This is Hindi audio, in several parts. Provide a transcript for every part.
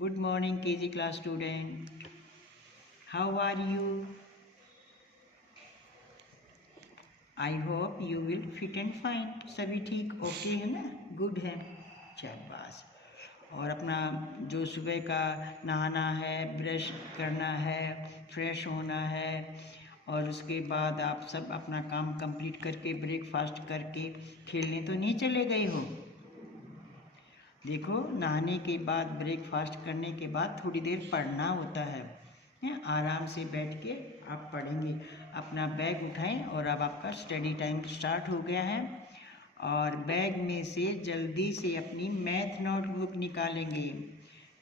Good morning, KG class student. How are you? I hope you will fit and fine. सभी ठीक ओके है ना? गुड है, शाबाश। और अपना जो सुबह का नहाना है, ब्रश करना है, फ्रेश होना है और उसके बाद आप सब अपना काम कंप्लीट करके ब्रेकफास्ट करके खेलने तो नहीं चले गए हो? देखो, नहाने के बाद ब्रेकफास्ट करने के बाद थोड़ी देर पढ़ना होता है। आराम से बैठ के आप पढ़ेंगे। अपना बैग उठाएं और अब आपका स्टडी टाइम स्टार्ट हो गया है। और बैग में से जल्दी से अपनी मैथ नोटबुक निकालेंगे।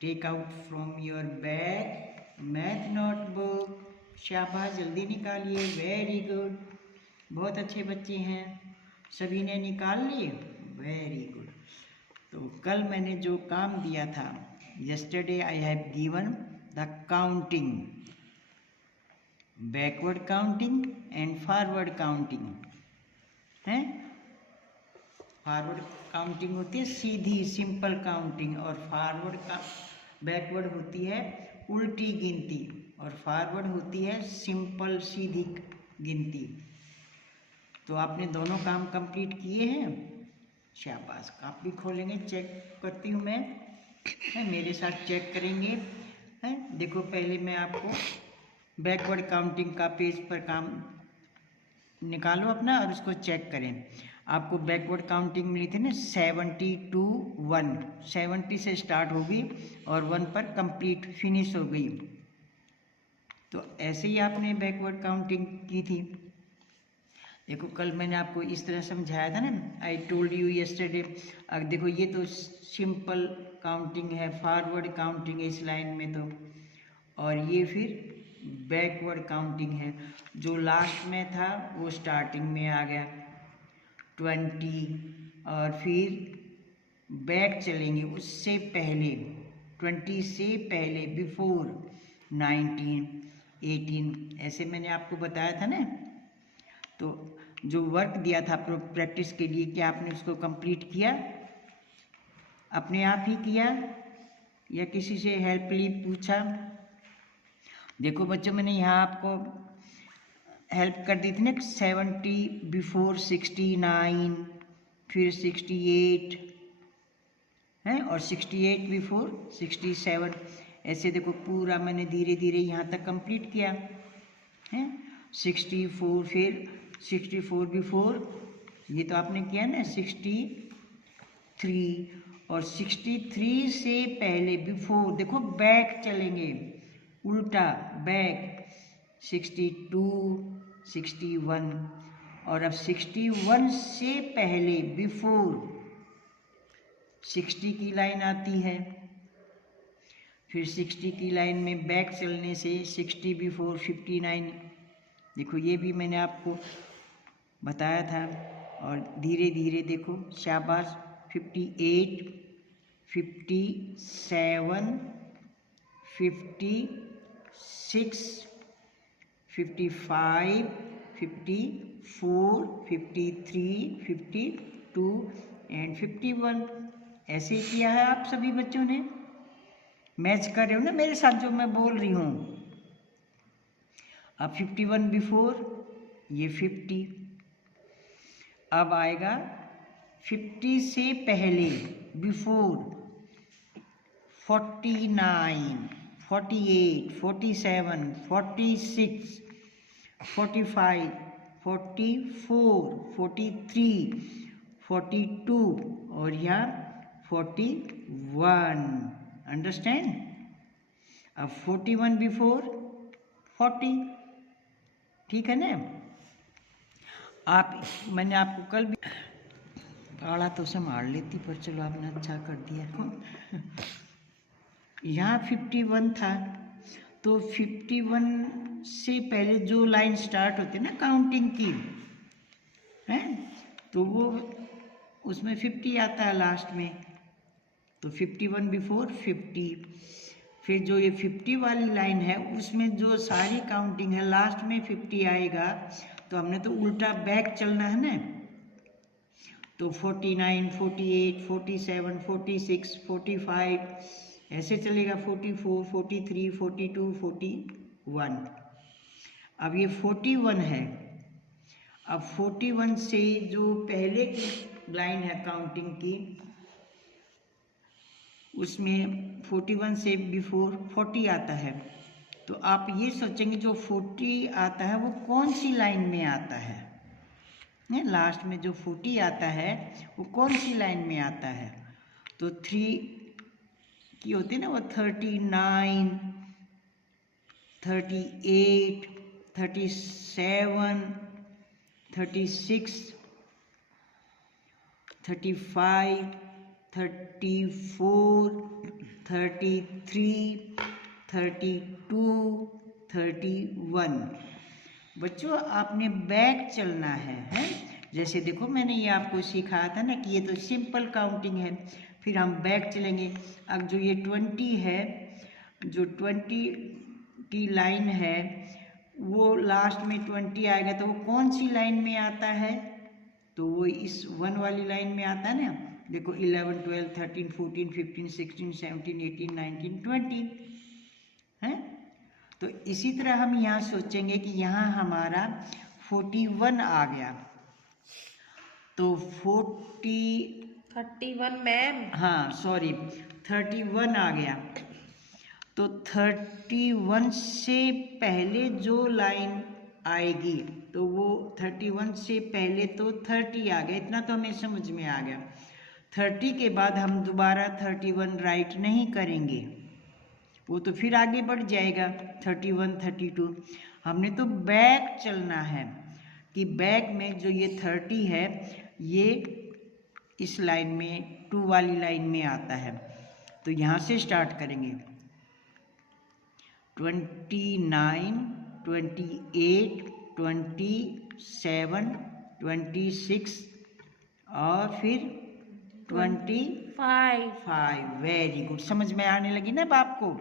Take out from your bag math notebook. शाबाश, जल्दी निकालिए। वेरी गुड, बहुत अच्छे बच्चे हैं। सभी ने निकाल लिए? Very good. तो कल मैंने जो काम दिया था, yesterday I have given the counting, backward counting and forward counting है। फॉरवर्ड काउंटिंग होती है सीधी सिंपल काउंटिंग, और बैकवर्ड होती है उल्टी गिनती, और फॉरवर्ड होती है सिंपल सीधी गिनती। तो आपने दोनों काम कंप्लीट किए हैं? शाबाश। कापी खोलेंगे, चेक करती हूँ मैं, है मेरे साथ चेक करेंगे। है देखो, पहले मैं आपको बैकवर्ड काउंटिंग का पेज पर काम निकालो अपना और उसको चेक करें। आपको बैकवर्ड काउंटिंग मिली थी ना 70 to 1, 70 से स्टार्ट होगी और 1 पर कंप्लीट फिनिश हो गई। तो ऐसे ही आपने बैकवर्ड काउंटिंग की थी। देखो, कल मैंने आपको इस तरह समझाया था ना, आई टोल्ड यू यस्टरडे। अब देखो, ये तो सिंपल काउंटिंग है, फॉरवर्ड काउंटिंग है इस लाइन में तो, और ये फिर बैकवर्ड काउंटिंग है। जो लास्ट में था वो स्टार्टिंग में आ गया 20, और फिर बैक चलेंगे उससे पहले 20 से पहले, बिफोर 19, 18, ऐसे मैंने आपको बताया था ना। तो जो वर्क दिया था प्रैक्टिस के लिए, क्या आपने उसको कंप्लीट किया? अपने आप ही किया या किसी से हेल्प ली, पूछा? देखो बच्चों, मैंने यहाँ आपको हेल्प कर दी थी ना, 70 बिफोर 69, फिर 68 है, और 68 बिफोर 67। ऐसे देखो, पूरा मैंने धीरे धीरे यहाँ तक कंप्लीट किया है। 64, फिर 64 बिफोर, ये तो आपने किया ना 63, और 63 से पहले बिफोर, देखो बैक चलेंगे, उल्टा बैक 62, 61, और अब 61 से पहले बिफोर 60 की लाइन आती है। फिर 60 की लाइन में बैक चलने से 60 बिफोर 59। देखो, ये भी मैंने आपको बताया था। और धीरे धीरे देखो, शाबाश, 58, 57, 56, 55, 54, 53, 52 एंड 51। ऐसे किया है आप सभी बच्चों ने। मैच कर रहे हो ना मेरे साथ जो मैं बोल रही हूँ। अब 51 बिफोर, ये 50। अब आएगा 50 से पहले बिफोर 49, 48, 47, 46, 45, 44, 43, 42 और यहाँ 41। अंडरस्टैंड? अब 41 बिफोर 40, ठीक है ना? मैंने आपको कल भी काढ़ा तो संभाल लेती, पर चलो आपने अच्छा कर दिया। यहाँ 51 था, तो 51 से पहले जो लाइन स्टार्ट होती है ना काउंटिंग की, है, तो वो उसमें 50 आता है लास्ट में। तो 51 बिफोर 50। फिर जो ये 50 वाली लाइन है उसमें जो सारी काउंटिंग है लास्ट में 50 आएगा, तो हमने तो उल्टा बैक चलना है ना। तो 49, 48, 47, 46, 45 ऐसे चलेगा 44, 43, 42, 41। अब ये 41 है। अब 41 से जो पहले की लाइन है काउंटिंग की, उसमें 41 से बिफोर 40 आता है। तो आप ये सोचेंगे जो 40 आता है वो कौन सी लाइन में आता है, लास्ट में जो 40 आता है वो कौन सी लाइन में आता है। तो 3 की होती है ना वो 39, 38, 37, 36, 35, 34, 33, 32, 31। बच्चों आपने बैक चलना है? जैसे देखो मैंने ये आपको सिखाया था ना कि ये तो सिंपल काउंटिंग है, फिर हम बैक चलेंगे। अब जो ये 20 है, जो 20 की लाइन है वो लास्ट में 20 आएगा तो वो कौन सी लाइन में आता है, तो वो इस 1 वाली लाइन में आता है ना। देखो 11, 12, 13, 14, 15, 16, 17, 18, 19, 20 है। तो इसी तरह हम यहाँ सोचेंगे कि यहाँ हमारा 41 आ गया, तो 31 मैम, हाँ सॉरी 31 आ गया। तो 31 से पहले जो लाइन आएगी तो वो 31 से पहले तो 30 आ गया, इतना तो हमें समझ में आ गया। 30 के बाद हम दोबारा 31 राइट नहीं करेंगे, वो तो फिर आगे बढ़ जाएगा 31, 32। हमने तो बैक चलना है कि बैक में जो ये 30 है ये इस लाइन में 2 वाली लाइन में आता है। तो यहाँ से स्टार्ट करेंगे 29, 28, 27, 26 और फिर 25। वेरी गुड, समझ में आने लगी ना अब आपको।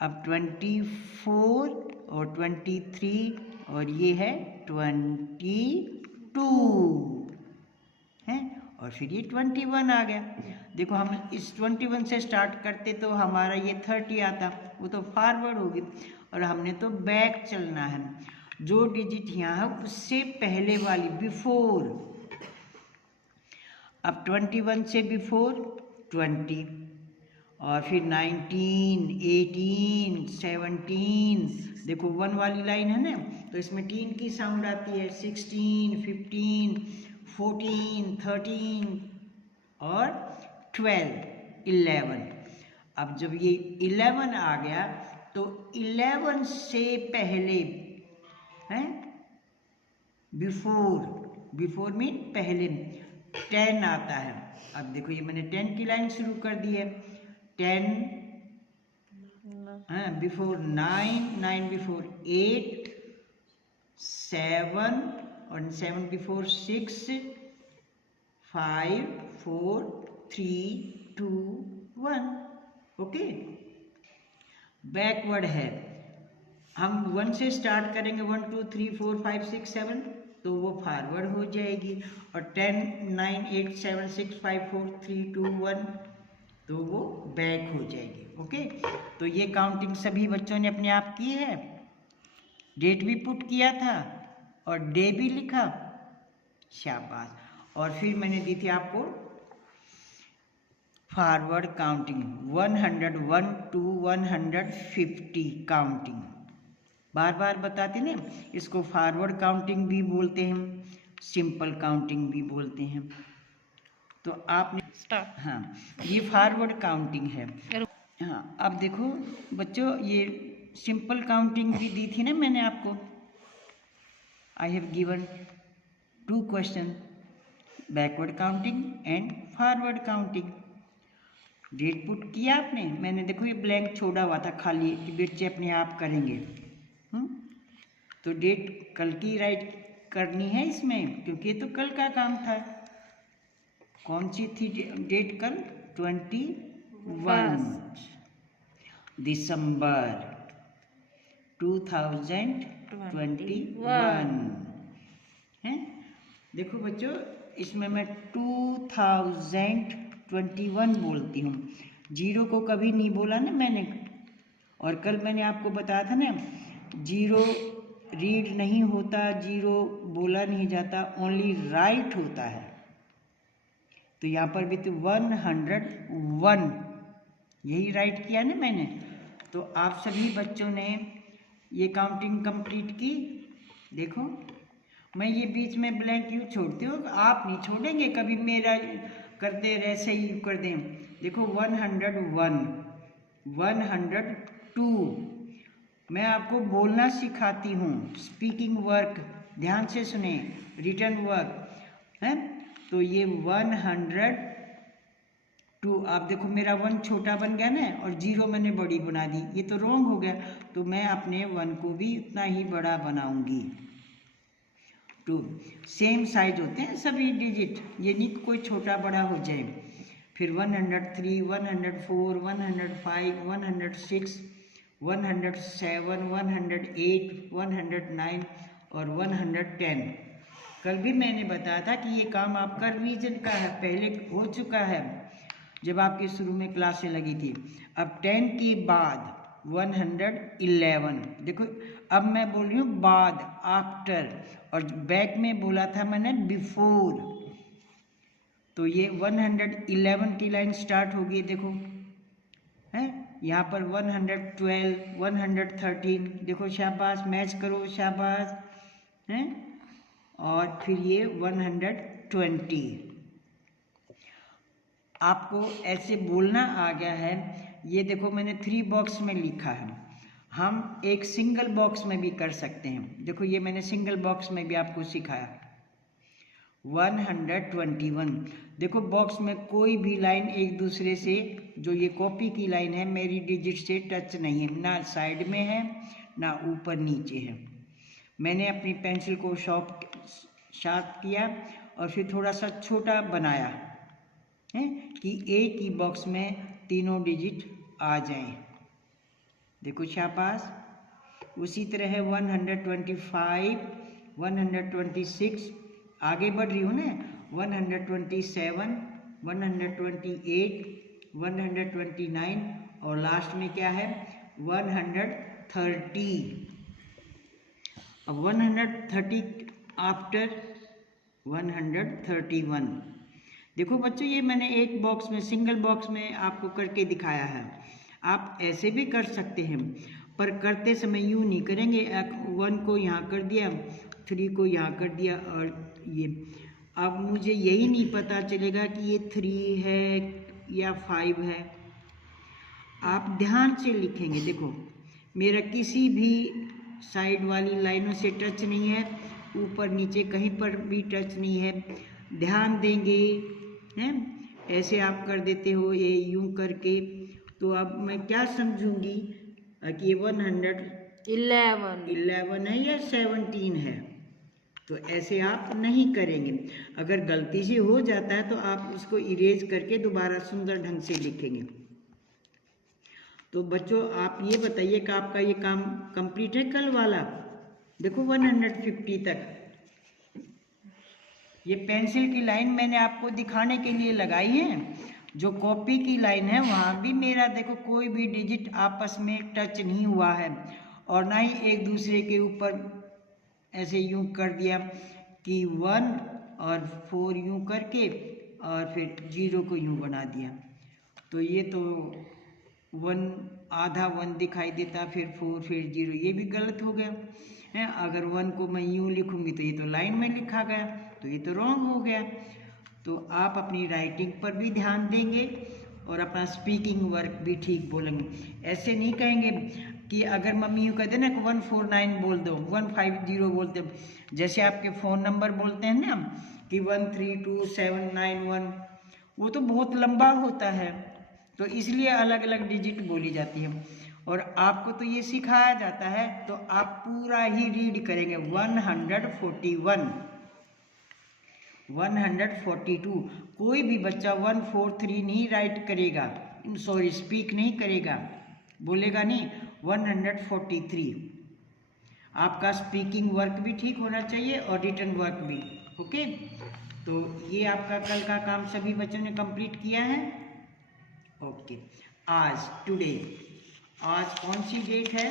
अब 24 और 23 और ये है 22 है, और फिर ये 21 आ गया। देखो हम इस 21 से स्टार्ट करते तो हमारा ये 30 आता, वो तो फॉरवर्ड होगी, और हमने तो बैक चलना है। जो डिजिट यहाँ है उससे पहले वाली बिफोर। अब 21 से बिफोर 20 और फिर 19, 18, 17। देखो 1 वाली लाइन है ना, तो इसमें 3 की साउंड आती है। 16, 15, 14, 13 और 12, 11। अब जब ये 11 आ गया तो 11 से पहले है बिफोर मीन पहले 10 आता है। अब देखो ये मैंने 10 की लाइन शुरू कर दी है। 10 बिफोर 9, 9 बिफोर 8, 7 और 7 बिफोर 6, 5, 4, 3, 2, 1। ओके, बैकवर्ड है। हम 1 से स्टार्ट करेंगे 1, 2, 3, 4, 5, 6, 7, तो वो फॉरवर्ड हो जाएगी। और 10, 9, 8, 7, 6, 5, 4, 3, 2, 1, तो वो बैक हो जाएगी। ओके, तो ये काउंटिंग सभी बच्चों ने अपने आप की है। डेट भी पुट किया था और डे भी लिखा, शाबाश। और फिर मैंने दी थी आपको फॉरवर्ड काउंटिंग 101 to 150 काउंटिंग, बार बार बताते ना। इसको फॉरवर्ड काउंटिंग भी बोलते हैं, सिंपल काउंटिंग भी बोलते हैं। तो आपने हाँ ये फॉरवर्ड काउंटिंग है। हाँ अब देखो बच्चों ये सिंपल काउंटिंग भी दी थी ना मैंने आपको। I have given 2 question, backward counting and forward counting. Date put किया आपने, मैंने देखो ये ब्लैंक छोड़ा हुआ था खाली कि बच्चे अपने आप करेंगे। तो डेट कल की राइट करनी है इसमें, क्योंकि ये तो कल का काम था। कौन सी थी डेट कल? 21 दिसंबर 2021 है। देखो बच्चों इसमें मैं 2021 बोलती हूँ, जीरो को कभी नहीं बोला ना मैंने, और कल मैंने आपको बताया था ना, जीरो रीड नहीं होता, जीरो बोला नहीं जाता, ओनली राइट होता है। तो यहाँ पर भी तो 101 यही राइट किया ना मैंने। तो आप सभी बच्चों ने ये काउंटिंग कंप्लीट की। देखो मैं ये बीच में ब्लैंक क्यों छोड़ती हूँ, आप नहीं छोड़ेंगे कभी, मेरा करते ऐसे ही कर दें। देखो 101, 102, मैं आपको बोलना सिखाती हूँ, स्पीकिंग वर्क ध्यान से सुने, रिटन वर्क है। तो ये 102, आप देखो मेरा 1 छोटा बन गया ना, और 0 मैंने बड़ी बना दी, ये तो रॉन्ग हो गया। तो मैं अपने 1 को भी उतना ही बड़ा बनाऊंगी। 2 सेम साइज होते हैं सभी डिजिट, ये नहीं कोई छोटा बड़ा हो जाए। फिर 103, 104, 105, 106, 107, 108, 109 और 110। कल भी मैंने बताया था कि ये काम आपका रिवीजन का है, पहले हो चुका है जब आपके शुरू में क्लासें लगी थी। अब 10 के बाद 111, देखो अब मैं बोल रही हूँ बाद, आफ्टर, और बैक में बोला था मैंने बिफोर। तो ये 111 की लाइन स्टार्ट होगी, देखो है यहाँ पर 112, 113, देखो शाबाश, मैच करो शाबाश है। और फिर ये 120, आपको ऐसे बोलना आ गया है। ये देखो मैंने 3 बॉक्स में लिखा है, हम एक सिंगल बॉक्स में भी कर सकते हैं। देखो ये मैंने सिंगल बॉक्स में भी आपको सिखाया। 121, देखो बॉक्स में कोई भी लाइन एक दूसरे से, जो ये कॉपी की लाइन है, मेरी डिजिट से टच नहीं है, ना साइड में है ना ऊपर नीचे है। मैंने अपनी पेंसिल को शार्प किया और फिर थोड़ा सा छोटा बनाया है कि एक ही बॉक्स में तीनों डिजिट आ जाएं। देखो शाबाश। उसी तरह है 125, 126, आगे बढ़ रही हूँ ना, 127, 128, 129 और लास्ट में क्या है 130। अब 130 आफ्टर 131। देखो बच्चों ये मैंने एक बॉक्स में, सिंगल बॉक्स में आपको करके दिखाया है। आप ऐसे भी कर सकते हैं, पर करते समय यूँ नहीं करेंगे, 1 को यहाँ कर दिया, 3 को यहाँ कर दिया, और ये अब मुझे यही नहीं पता चलेगा कि ये 3 है या 5 है। आप ध्यान से लिखेंगे। देखो मेरा किसी भी साइड वाली लाइनों से टच नहीं है, ऊपर नीचे कहीं पर भी टच नहीं है, ध्यान देंगे हैं। ऐसे आप कर देते हो ये यूं करके, तो अब मैं क्या समझूंगी कि 111 है या 17 है। तो ऐसे आप नहीं करेंगे। अगर गलती से हो जाता है तो आप उसको इरेज करके दोबारा सुंदर ढंग से लिखेंगे। तो बच्चों आप ये बताइए कि आपका ये काम कंप्लीट है कल वाला। देखो 150 तक ये पेंसिल की लाइन मैंने आपको दिखाने के लिए लगाई है। जो कॉपी की लाइन है वहाँ भी मेरा देखो कोई भी डिजिट आपस में टच नहीं हुआ है, और ना ही एक दूसरे के ऊपर ऐसे यूं कर दिया कि 1 और 4 यूं करके और फिर 0 को यूं बना दिया। तो ये तो 1 आधा 1 दिखाई देता, फिर 4 फिर 0, ये भी गलत हो गया है। अगर 1 को मैं यूं लिखूंगी तो ये तो लाइन में लिखा गया, तो ये तो रॉन्ग हो गया। तो आप अपनी राइटिंग पर भी ध्यान देंगे और अपना स्पीकिंग वर्क भी ठीक बोलेंगे। ऐसे नहीं कहेंगे कि अगर मम्मी यूँ कहते ना 149 बोल दो, 150 बोलते, जैसे आपके फ़ोन नंबर बोलते हैं ना कि 132791, वो तो बहुत लंबा होता है, तो इसलिए अलग अलग डिजिट बोली जाती है। और आपको तो ये सिखाया जाता है, तो आप पूरा ही रीड करेंगे। 141, 142, कोई भी बच्चा 143 नहीं राइट करेगा, सॉरी स्पीक नहीं करेगा, बोलेगा नहीं। 143, आपका स्पीकिंग वर्क भी ठीक होना चाहिए और रिटन वर्क भी। ओके, तो ये आपका कल का काम सभी बच्चों ने कंप्लीट किया है। ओके, आज टुडे, आज कौन सी डेट है?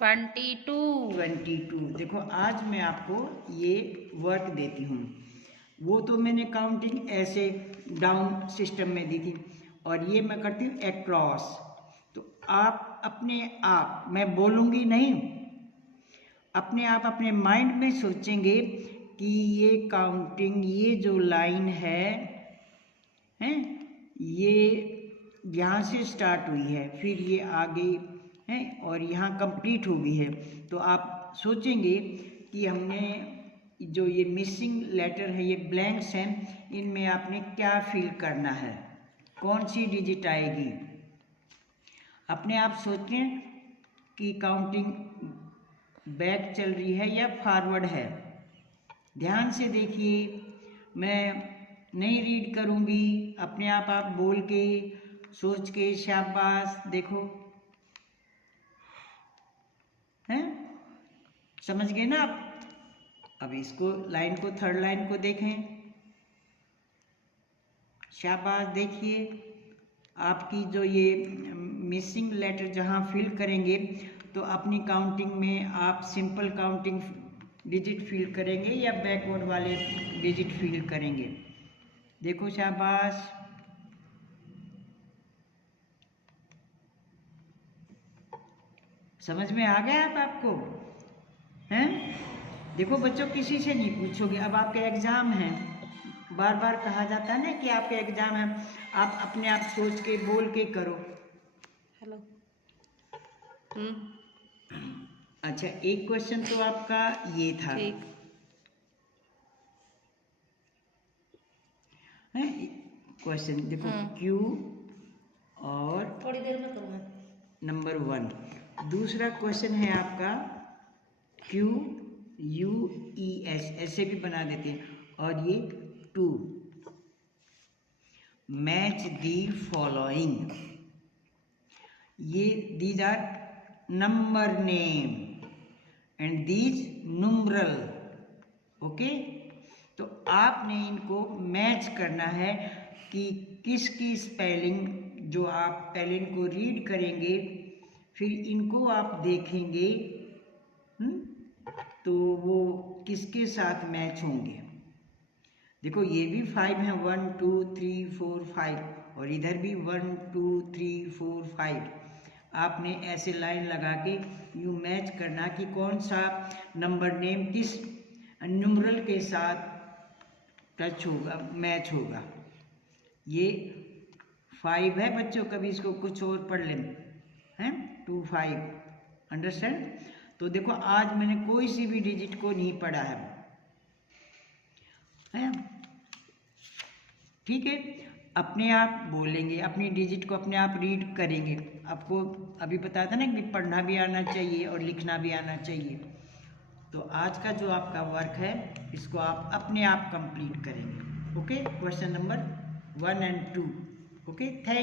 22। देखो आज मैं आपको ये वर्क देती हूँ, वो तो मैंने काउंटिंग ऐसे डाउन सिस्टम में दी थी, और ये मैं करती हूँ अक्रॉस। तो आप अपने आप, मैं बोलूँगी नहीं, अपने आप अपने माइंड में सोचेंगे कि ये काउंटिंग, ये जो लाइन है ये यहाँ से स्टार्ट हुई है, फिर ये आगे है और यहाँ कंप्लीट हुई है। तो आप सोचेंगे कि हमने जो ये मिसिंग लेटर है, ये ब्लैंक्स हैं, इनमें आपने क्या फिल करना है, कौन सी डिजिट आएगी। अपने आप सोचें कि काउंटिंग बैक चल रही है या फॉरवर्ड है। ध्यान से देखिए, मैं नहीं रीड करूँगी, अपने आप बोल के, सोच के, शाबाश, देखो, हैं, समझ गए ना आप? अब इसको, लाइन को, थर्ड लाइन को देखें, शाबाश, देखिए आपकी जो ये मिसिंग लेटर जहाँ फिल करेंगे, तो अपनी काउंटिंग में आप सिंपल काउंटिंग डिजिट फिल करेंगे या बैकवर्ड वाले डिजिट फिल करेंगे। देखो, शाबाश, समझ में आ गया अब आपको? हैं? देखो बच्चों, किसी से नहीं पूछोगे, अब आपके एग्जाम हैं, बार बार कहा जाता है ना कि आपके एग्जाम है, आप अपने आप सोच के, बोल के करो। हेलो। अच्छा, एक क्वेश्चन तो आपका ये था, ठीक है क्वेश्चन, देखो क्यू और थोड़ी देर में करूँगा। नंबर 1। दूसरा क्वेश्चन है आपका क्यू यू ई एस, ऐसे भी बना देते हैं, और ये 2। मैच दी फॉलोइंग, ये these are number name and these numeral. Okay, तो आपने इनको मैच करना है कि किसकी स्पेलिंग, जो आप पहले इनको रीड करेंगे, फिर इनको आप देखेंगे, तो वो किसके साथ मैच होंगे। देखो, ये भी 5 है, 1 2 3 4 5, और इधर भी 1 2 3 4 5। आपने ऐसे लाइन लगा के यू मैच करना कि कौन सा नंबर नेम किस न्यूमरल के साथ टच होगा, मैच होगा। ये 5 है बच्चों, कभी इसको कुछ और पढ़ लें, हैं 2 5, अंडरस्टैंड। तो देखो, आज मैंने कोई सी भी डिजिट को नहीं पढ़ा है, ठीक है। अपने आप बोलेंगे, अपनी डिजिट को अपने आप रीड करेंगे। आपको अभी बताया था ना कि पढ़ना भी आना चाहिए और लिखना भी आना चाहिए। तो आज का जो आपका वर्क है, इसको आप अपने आप कंप्लीट करेंगे। Okay, question number 1 and 2। Okay, thank